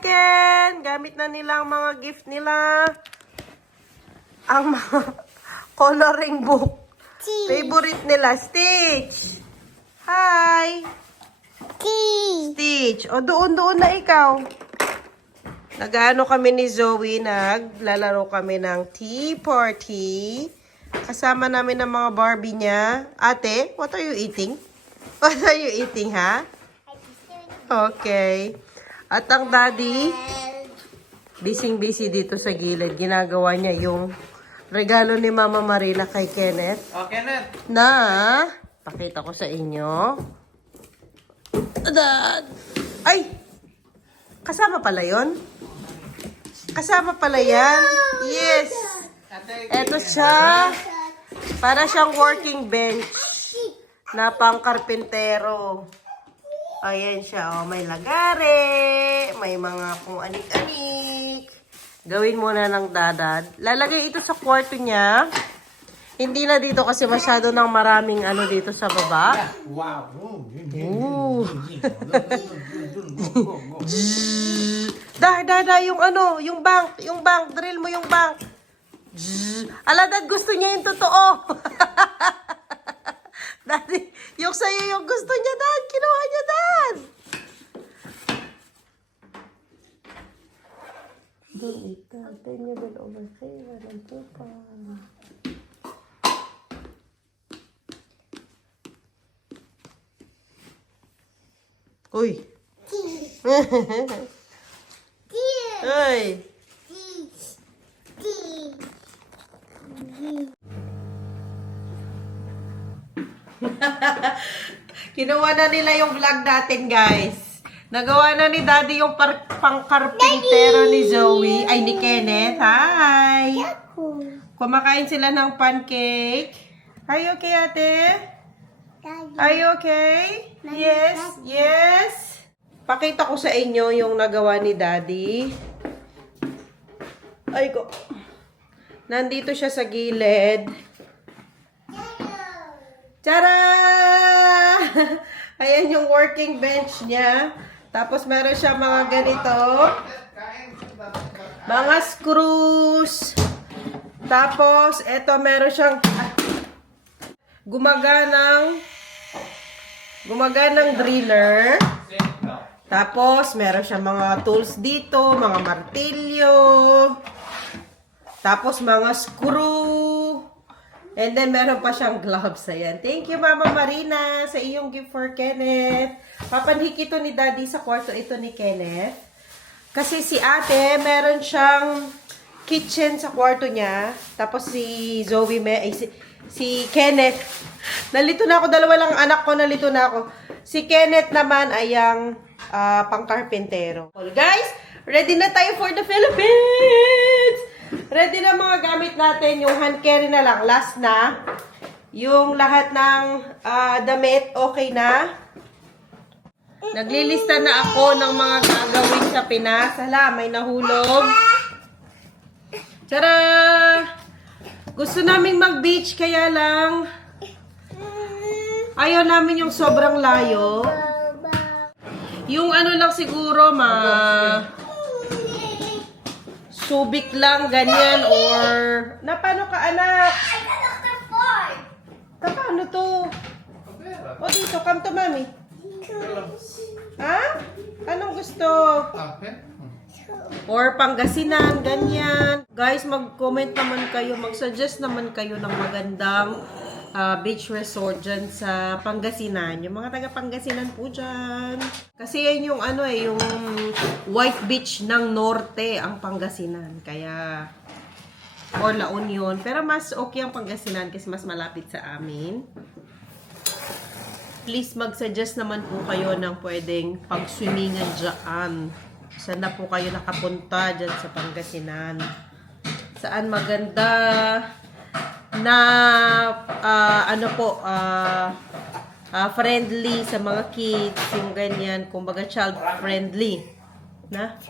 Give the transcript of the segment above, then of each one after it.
Ken! Gamit na nila ang mga gift nila. Ang mga coloring book. Favorite nila, Stitch. Hi! Stitch. O, doon na ikaw. Nag-ano kami ni Zoe, naglalaro kami ng tea party. Kasama namin ang mga Barbie niya. Ate, what are you eating? What are you eating, ha? Okay. At ang daddy, busy dito sa gilid. Ginagawa niya yung regalo ni Mama Marila kay Kenneth. Oh, Kenneth. Na, pakita ko sa inyo. Dad! Ay! Kasama pala yon? Kasama pala yan? Yes! Eto siya. Para siyang working bench na pang karpintero. Ayan siya, oh. May lagare, may mga kung anik-anik. Gawin muna ng dadad. Lalagay ito sa kwarto niya. Hindi na dito kasi masyado ng maraming ano dito sa baba. Wow. Ooh. Yung ano, yung bank, drill mo yung bank. Ala, Dad, gusto niya yung totoo. Daddy, yung sa'yo yung gusto niya, Dad. Kinuha niya, Dad. Don't eat that. Then you will overflavor and pupa. Uy. Uy. Kinuha na nila yung vlog natin, guys. Nagawa na ni Daddy yung pangkarpintero ni Zoe. Ay, ni Kenneth. Hi! Kumakain sila ng pancake. Are you okay, ate? Are you okay? Yes. Pakita ko sa inyo yung nagawa ni Daddy. Ay ko. Nandito siya sa gilid. Tara! Ayan yung working bench niya. Tapos meron siya mga ganito. Mga screws. Tapos, eto meron siyang gumaganang driller. Tapos, meron siyang mga tools dito, mga martilyo. Tapos, mga screw. And then, meron pa siyang gloves. Ayan. Thank you, Mama Marina, sa iyong gift for Kenneth. Papanhik ito ni Daddy sa kwarto ito ni Kenneth. Kasi si ate, meron siyang kitchen sa kwarto niya. Tapos si Zoe, si Kenneth. Nalito na ako, dalawa lang anak ko, nalito na ako. Si Kenneth naman ay ang pangkarpintero. Guys, ready na tayo for the Philippines! Ready na mga gamit natin. Yung hand carry na lang. Last na. Yung lahat ng damit, okay na. Naglilista na ako ng mga gagawin sa Pinas. Hala, may nahulog. Tara! Gusto naming mag-beach, kaya lang ayaw namin yung sobrang layo. Yung ano lang siguro, Subic lang, ganyan, or na paano ka, anak? Paano to? O dito, come to mommy. Ha? Anong gusto? Or Pangasinan, ganyan. Guys, mag-comment naman kayo, mag-suggest naman kayo ng magandang beach resort dyan sa Pangasinan. Yung mga taga Pangasinan po dyan. Kasi yan yung ano yung White Beach ng Norte, ang Pangasinan. Kaya, or La Union. Pero mas okay ang Pangasinan kasi mas malapit sa amin. Please mag-suggest naman po kayo ng pwedeng pag-swimmingan dyan. Saan na po kayo nakapunta dyan sa Pangasinan? Saan maganda na friendly sa mga kids, yung ganyan, kumbaga child friendly na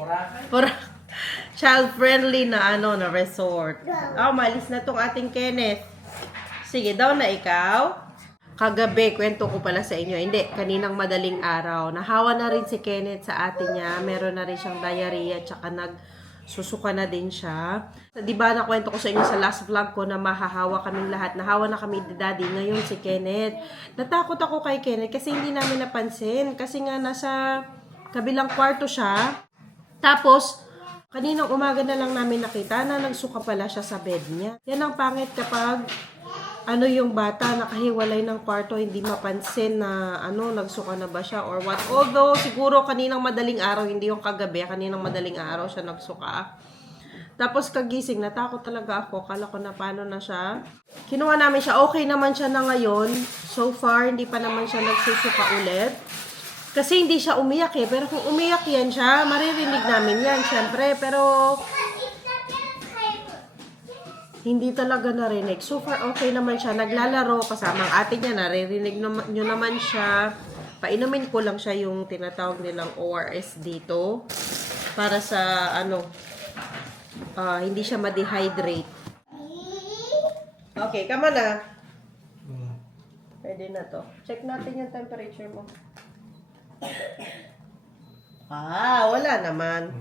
child friendly na na resort. Malis na tong ating Kenneth. Sige daw na ikaw. kagabi, kwento ko pala sa inyo. Hindi, kaninang madaling araw. Nahawa na rin si Kenneth sa ate niya. Meron na rin siyang diarrhea, tsaka nagsusuka na din siya. Di ba nakwento ko sa inyo sa last vlog ko na mahahawa kaming lahat. Nahawa na kami ni Daddy. Ngayon si Kenneth. Natakot ako kay Kenneth kasi hindi namin napansin. Kasi nga nasa kabilang kwarto siya. Tapos, kaninang umaga na lang namin nakita na nagsuka pala siya sa bed niya. Yan ang pangit kapag yung bata nakahiwalay ng kwarto, hindi mapansin na nagsuka na ba siya or what. Although, siguro kaninang madaling araw, hindi yung kagabi, kaninang madaling araw siya nagsuka. Tapos kagising, natakot talaga ako. Kala ko na paano na siya. Kinuha namin siya. Okay naman siya na ngayon. So far, hindi pa naman siya nagsusuka ulit. Kasi hindi siya umiyak eh. Pero kung umiyak yan siya, maririnig namin yan, syempre. Pero hindi talaga narinig. So far, okay naman siya. Naglalaro kasama ang ate niya. Naririnig nyo naman siya. Painumin ko lang siya yung tinatawag nilang ORS dito. Para sa, hindi siya ma-dehydrate. Okay, kama na. Pwede na to. Check natin yung temperature mo. Wala naman.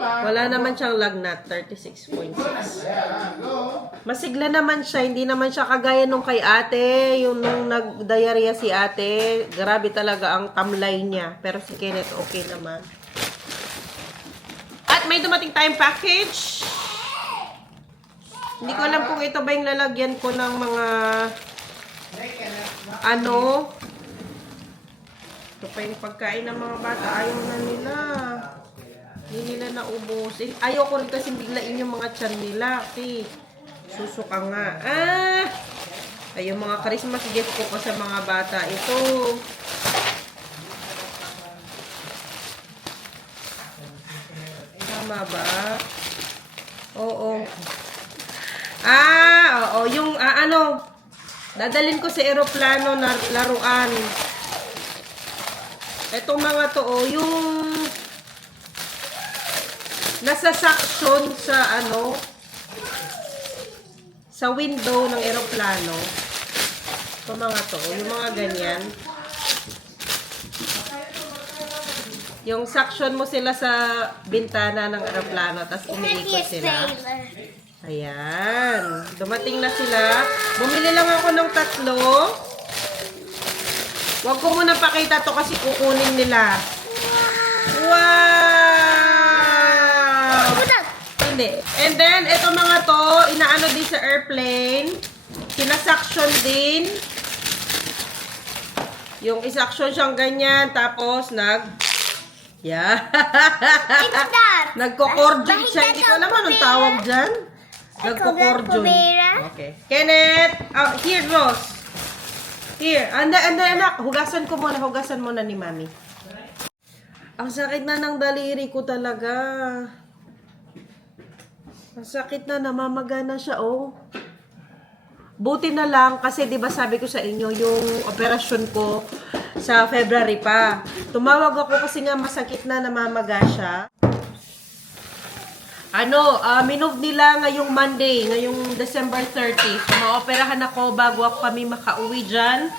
Wala naman siyang lagnat, 36.6. Masigla naman siya, hindi naman siya kagaya nung kay ate, yung nung nag-diarrhea si ate. Grabe talaga ang tamlay niya. Pero si Kenneth okay naman. At may dumating tayong package. Hindi ko alam kung ito ba yung lalagyan ko ng mga ito pa yung pagkain ng mga bata. Ayaw na nila. Hindi nila naubos. Ayaw ko rin kasi biglain yung mga tiyan nila. Okay. Susuka nga. Ay, yung mga Christmas gift ko pa sa mga bata. Ito. Tama ba? Oo. Oo. Yung, dadalhin ko sa eroplano na laruan. Etong mga to, yung nasa suction sa sa window ng eroplano. Itong mga to, yung mga ganyan. Yung suction mo sila sa bintana ng eroplano, tapos umiikot sila. Ayan. Dumating na sila. Bumili lang ako ng 3. Huwag ko muna pakita to kasi kukunin nila. Wow! Hindi. And then, ito mga to, inaano din sa airplane. Sinasuction din. Yungisuction siyang ganyan. Tapos, nagko-cordial siya. Hindi ko alam anong tawag dyan. Nagko-cordial. Okay. Kenneth! Here, Rose. Here, anak, hugasan mo na ni Mami. Ang sakit na ng daliri ko talaga. Ang sakit na, namamaga na siya, oh. Buti na lang, kasi di ba sabi ko sa inyo, yung operasyon ko sa February pa. Tumawag ako kasi nga masakit na, namamaga siya. Minove nila ngayong Monday, ngayong December 30. So, maoperahan ako bago kami makauwi dyan.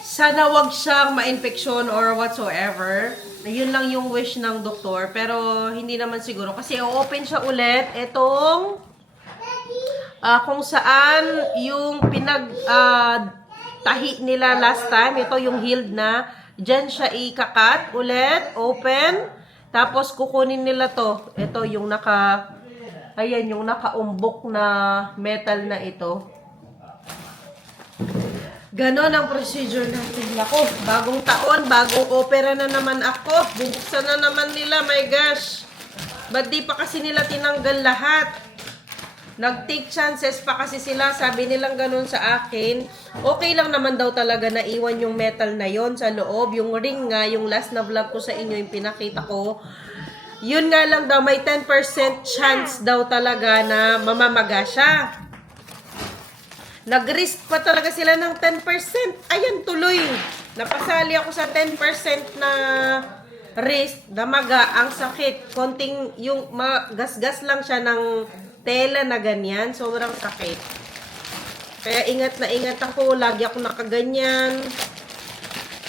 Sana wag siyang ma-infection or whatsoever. Yun lang yung wish ng doktor. Pero, hindi naman siguro. Kasi, o-open siya ulit. Itong, kung saan yung tahi nila last time. Ito yung healed na. Diyan siya ikakat ulit. Open. Tapos, kukunin nila to. Ito, yung yung nakaumbok na metal na ito. Ganon ang procedure natin. Ako, bagong taon, bagong opera na naman ako. Bubuksan na naman nila, my gosh. Ba't di pa kasi nila tinanggal lahat? Nag-take chances pa kasi sila. Sabi nilang ganun sa akin. Okay lang naman daw talaga na iwan yung metal na yon sa loob. Yung ring nga, yung last na vlog ko sa inyo, yung pinakita ko. Yun nga lang daw, may 10% chance daw talaga na mamamaga siya. Nag-risk pa talaga sila ng 10%. Ayan, tuloy. Napasali ako sa 10% na risk, damaga, ang sakit. Konting, yung magasgas lang siya ng tela na ganyan. Sobrang sakit. Kaya ingat na ingat ako. Lagi ako nakaganyan.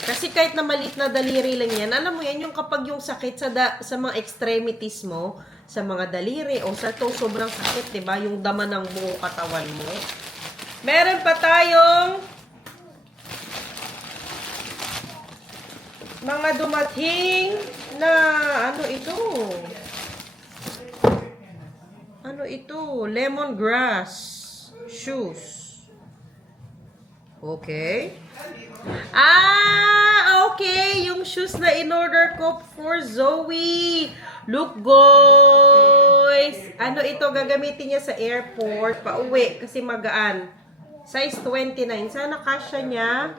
Kasi kahit na maliit na daliri lang yan, alam mo yan, yung kapag yung sakit sa mga extremities mo, sa mga daliri o sa to, sobrang sakit, diba? Yung dama ng buong katawan mo. Meron pa tayong mga dumating na, ano ito? Ano ito? Lemongrass shoes. Okay. Okay. Yung shoes na in-order ko for Zoe. Look, guys. Ano ito? Gagamitin niya sa airport. Pauwi. Kasi magaan. Size 29. Sana kasya niya.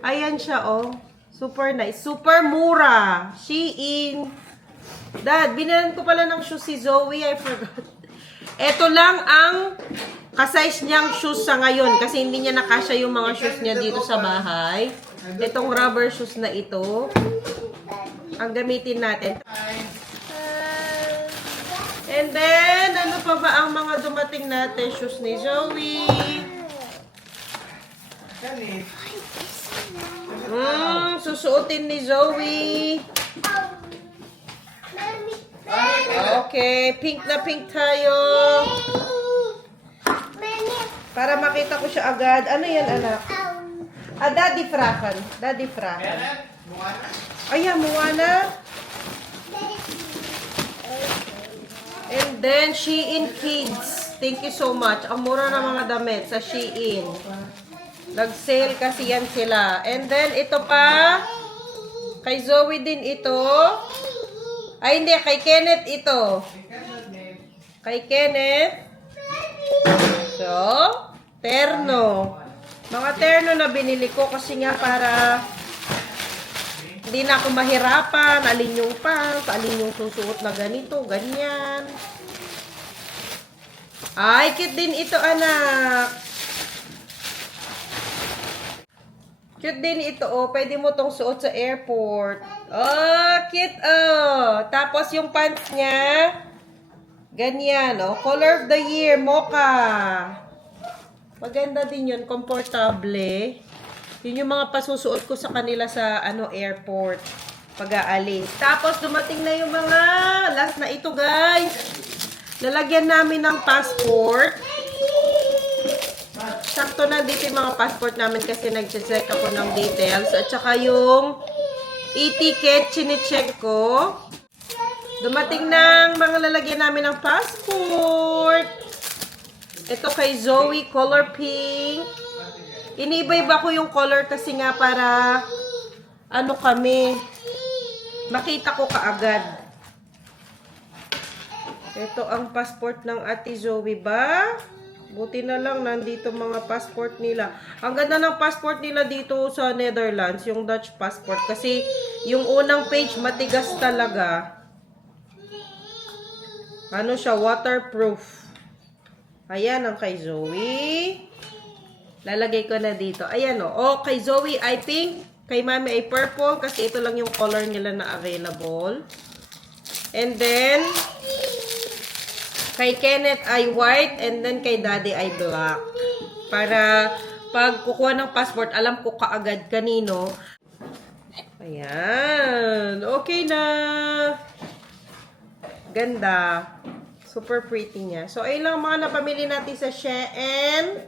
Ayan siya, oh. Super nice. Super mura. Shein. Dad, binalan ko pala ng shoes si Zoe. I forgot. Ito lang ang ka-size niyang shoes sa ngayon kasi hindi niya nakasya yung mga shoes niya dito sa bahay. Itong rubber shoes na ito ang gamitin natin. And then, ano pa ba ang mga dumating natin shoes ni Zoe? Susuotin ni Zoe. Okay, pink na pink tayo. Para makita ko siya agad. Ano yan, anak? Daddy Frakan. Daddy Frakan. Ayan, Moana. And then, Shein Kids. Thank you so much. Ang mura ng mga damit sa Shein. Nag-sale kasi yan sila. And then, ito pa. Kay Zoe din ito. Ay, hindi. Kay Kenneth ito. Kay Kenneth. So, terno. Mga terno na binili ko kasi nga para hindi na ako mahirapan. Alin yung pants, alin yung susuot na ganito, ganyan. Ay, cute din ito, anak. Cute din ito, oh. Pwede mo tong suot sa airport. Oh, cute, oh. Tapos yung pants niya, ganyan, oh. Color of the year, mocha. Maganda din yun, komportable. Yun yung mga pasusuot ko sa kanila sa, airport. Pag-aalis. Tapos, dumating na yung mga, last na ito, guys. Lalagyan namin ng passport. Sakto na dito yung mga passport namin kasi nag-check ako ng details. At saka yung e-ticket, chine-check ko. Dumating ng mga lalagyan namin ng passport. Ito kay Zoe, color pink. Iniba-iba ko yung color kasi nga para kami, makita ko kaagad. Ito ang passport ng Ate Zoe ba? Buti na lang, nandito mga passport nila. Ang ganda ng passport nila dito sa Netherlands, yung Dutch passport. Kasi yung unang page, matigas talaga. Ano siya, waterproof. Ayan ang kay Zoe. Lalagay ko na dito. Ayan o. Oh, kay Zoe ay pink. Kay Mami ay purple. Kasi ito lang yung color nila na available. And then, kay Kenneth ay white, and then kay Daddy ay black. Para pag kukuha ng passport, alam ko kaagad kanino. Ayan. Okay na. Ganda. Super pretty niya. So, ayun lang mga napamili natin sa Shein.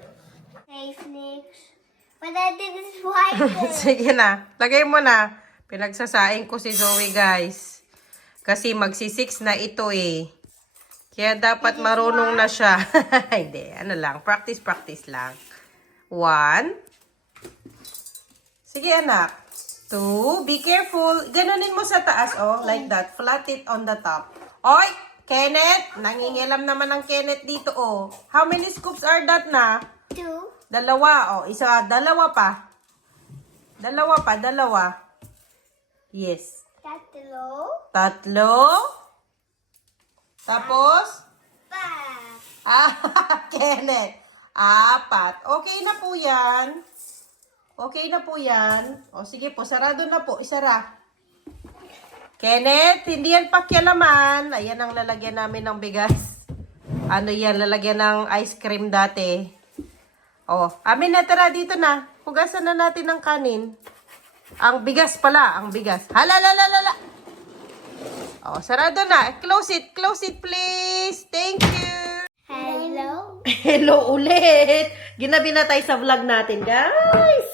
Hey, snakes. But I did this white. Sige na. Lagay mo na. Pinagsasaing ko si Zoe, guys. Kasi magsi-6 na ito eh. Kaya dapat marunong na siya. Hindi, lang. Practice lang. 1. Sige, anak. 2. Be careful. Ganunin mo sa taas, oh. Like that. Flat it on the top. Oy! Kenneth! Nangingilam naman ng Kenneth dito, oh. How many scoops are that na? 2. Dalawa, oh. Isa, dalawa pa. Dalawa. Yes. Tatlo. Tapos? 5. Kenneth. 4. Okay na po yan. O, sige po. Sarado na po. Isara. Kenneth, hindi yan pakialaman. Ayan ang lalagyan namin ng bigas. Ano yan? Lalagyan ng ice cream dati. Oh, amin na, tara, dito na. Hugasan na natin ng kanin. Ang bigas pala, ang bigas. Halalalalala. Oh, sarado na. Close it, please. Thank you. Hello? Hello ulit. Ginabi na tayo sa vlog natin, guys.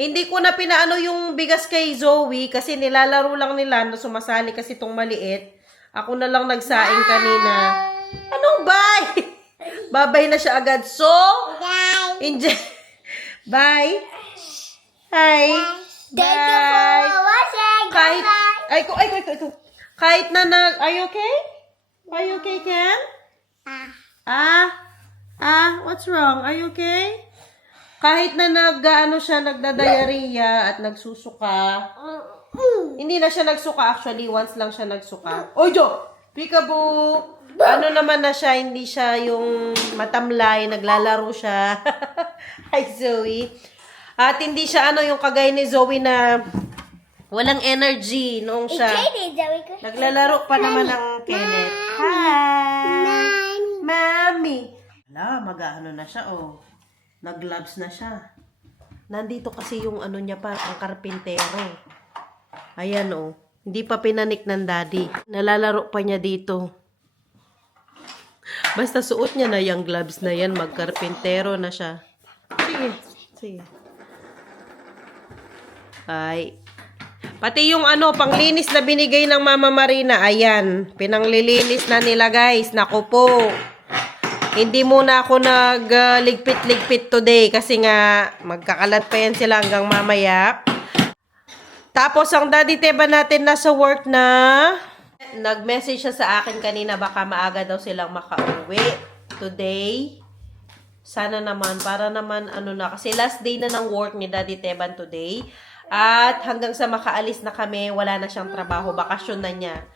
Hindi ko na pinaano yung bigas kay Zoe kasi nilalaro lang nila na sumasali kasi itong maliit. Ako na lang nagsaing kanina. Anong bye? Babay na siya agad. So, enjoy. Bye. Hi. Thank you for watching. Kahit, Bye. ito. Kahit na are you okay? Are you okay, Ken? What's wrong? Are you okay? Kahit na nagdadiarrhea at nagsusuka, hindi na siya nagsuka actually, once lang siya nagsuka. Oy, Jo! Peekaboo! Ano naman na siya, hindi siya yung matamlay, naglalaro siya. Hi, Zoe. At hindi siya yung kagaya ni Zoe na walang energy noong siya. Naglalaro pa naman ng Kenneth. Hi! Mami! Wala, mag-ano na siya, oh. Nag-gloves na siya. Nandito kasi yung niya pa, ang karpintero. Ayan, oh. Hindi pa pinanik ng daddy. Nalalaro pa niya dito. Basta suot niya na yung gloves na yan, magkarpintero na siya. Sige. Ay. Pati yung panglinis na binigay ng Mama Marina, ayan. Pinanglilinis na nila, guys. Naku po. Hindi muna ako nagligpit-ligpit today kasi nga magkakalat pa yan sila hanggang mamaya. Tapos ang daddy Teba natin nasa work na. Nag-message siya sa akin kanina baka maaga daw silang makauwi today. Sana naman, para naman na, kasi last day na ng work ni Daddy Teban today. At hanggang sa makaalis na kami, wala na siyang trabaho, bakasyon na niya.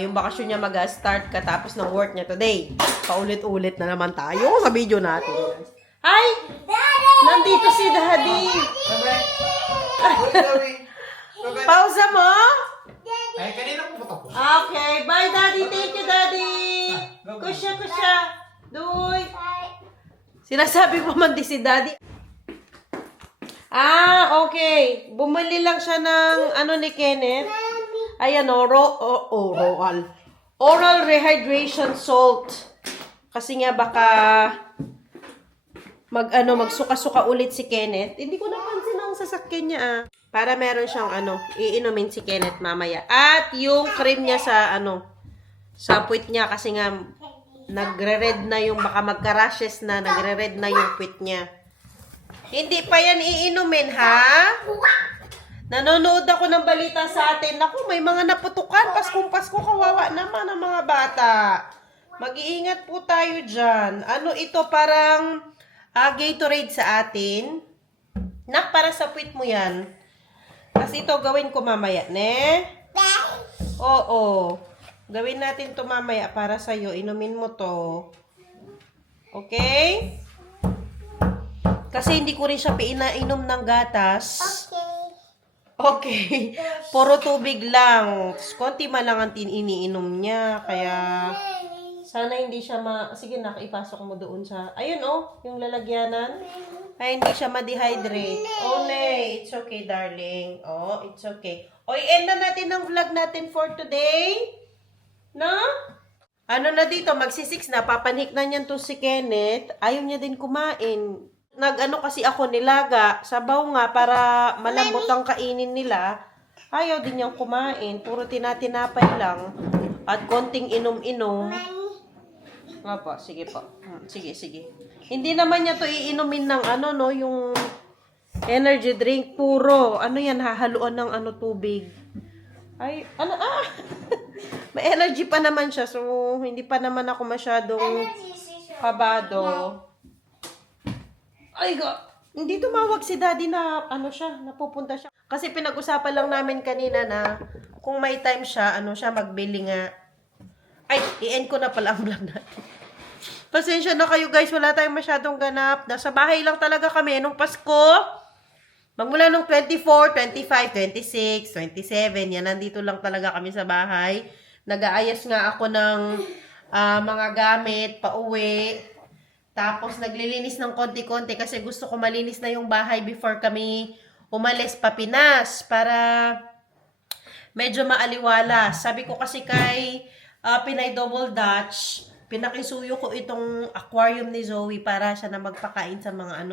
Yung bakasyon niya mag-start katapos ng work niya today. Paulit-ulit na naman tayo sa video natin. Hi! Daddy! Nandito si Daddy! Pausa mo? Ay, kanina po tapos. Okay, bye Daddy. Thank you, Daddy. Kusya. Doy. Sinasabi pa man di si Daddy. Okay. Bumili lang siya ng ni Kenneth. Ayan, oral rehydration salt. Kasi nga baka magsuka-suka ulit si Kenneth. Hindi ko napansin ang sasakyan niya Para meron siyang iinumin si Kenneth mamaya. At yung cream niya sa sa puwit niya kasi nga nagre-red na yung baka magka-rashes na, nagre-red na yung puwit niya. Hindi pa yan iinumin, ha? Nanonood ako ng balita sa atin. Naku, may mga naputukan. Paskong-pasko, kawawa naman ang mga bata. Mag-iingat po tayo dyan. Ito parang Gatorade sa atin. Para sa puwit mo yan. Kasi ito gawin ko mamaya, ne? Oo. Gawin natin to mamaya para sa'yo. Inumin mo to. Okay? Kasi hindi ko rin siya pinainom ng gatas. Okay. Puro tubig lang. Konti man lang ang iniinom niya. Kaya, sana hindi siya sige na, ipasok mo doon sa, ayun yung lalagyanan. Ay, hindi siya ma-dehydrate. Oh, nee. It's okay, darling. Oh, it's okay. End na natin ang vlog natin for today. No? Na dito, magsi-6 na. Papanik na niyan to si Kenneth. Ayaw niya din kumain. Kasi ako nilaga, sabaw nga para malambot ang kainin nila. Ayaw din niyang kumain. Puro tinatinapay lang. At konting inom-inom. Nga po, sige po. Sige. Hindi naman niya to iinumin ng yung energy drink. Puro, yan, hahaluan ng tubig. Ay, may energy pa naman siya. So, hindi pa naman ako masyadong kabado. Ay, hindi tumawag si Daddy na napupunta siya. Kasi pinag-usapan lang namin kanina na kung may time siya, magbili nga. Ay, i-end ko na pala ang vlog natin. Pasensya na kayo guys, wala tayong masyadong ganap. Nasa bahay lang talaga kami nung Pasko. Magmula nung 24, 25, 26, 27, yan, nandito lang talaga kami sa bahay. Nag-aayos nga ako ng mga gamit, pauwi. Tapos naglilinis ng konti-konti kasi gusto ko malinis na yung bahay before kami umalis pa Pinas para medyo maaliwala. Sabi ko kasi kay Pinay Double Dutch, pinakisuyo ko itong aquarium ni Zoe para siya na magpakain sa mga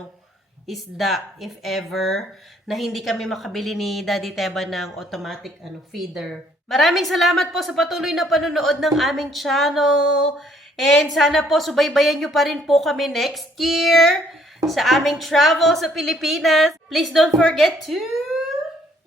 isda, if ever, na hindi kami makabili ni Daddy Teba ng automatic feeder. Maraming salamat po sa patuloy na panonood ng aming channel. And sana po subaybayan nyo pa rin po kami next year sa aming travel sa Pilipinas. Please don't forget to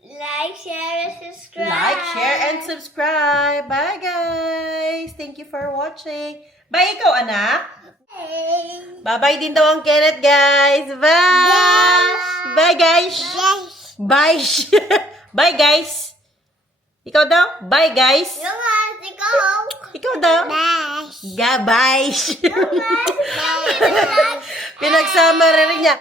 Like, share, and subscribe. like, share, and subscribe. Bye, guys! Thank you for watching. Bye, ikaw, anak! Hey. Bye-bye din daw ang Kenneth, guys! Bye! Bye, guys! Yes. Bye! Bye, guys! Ikaw daw? Bye, guys! You want to go? Ikaw daw? Bash. Gabay! Bye. Pinagsama rin niya.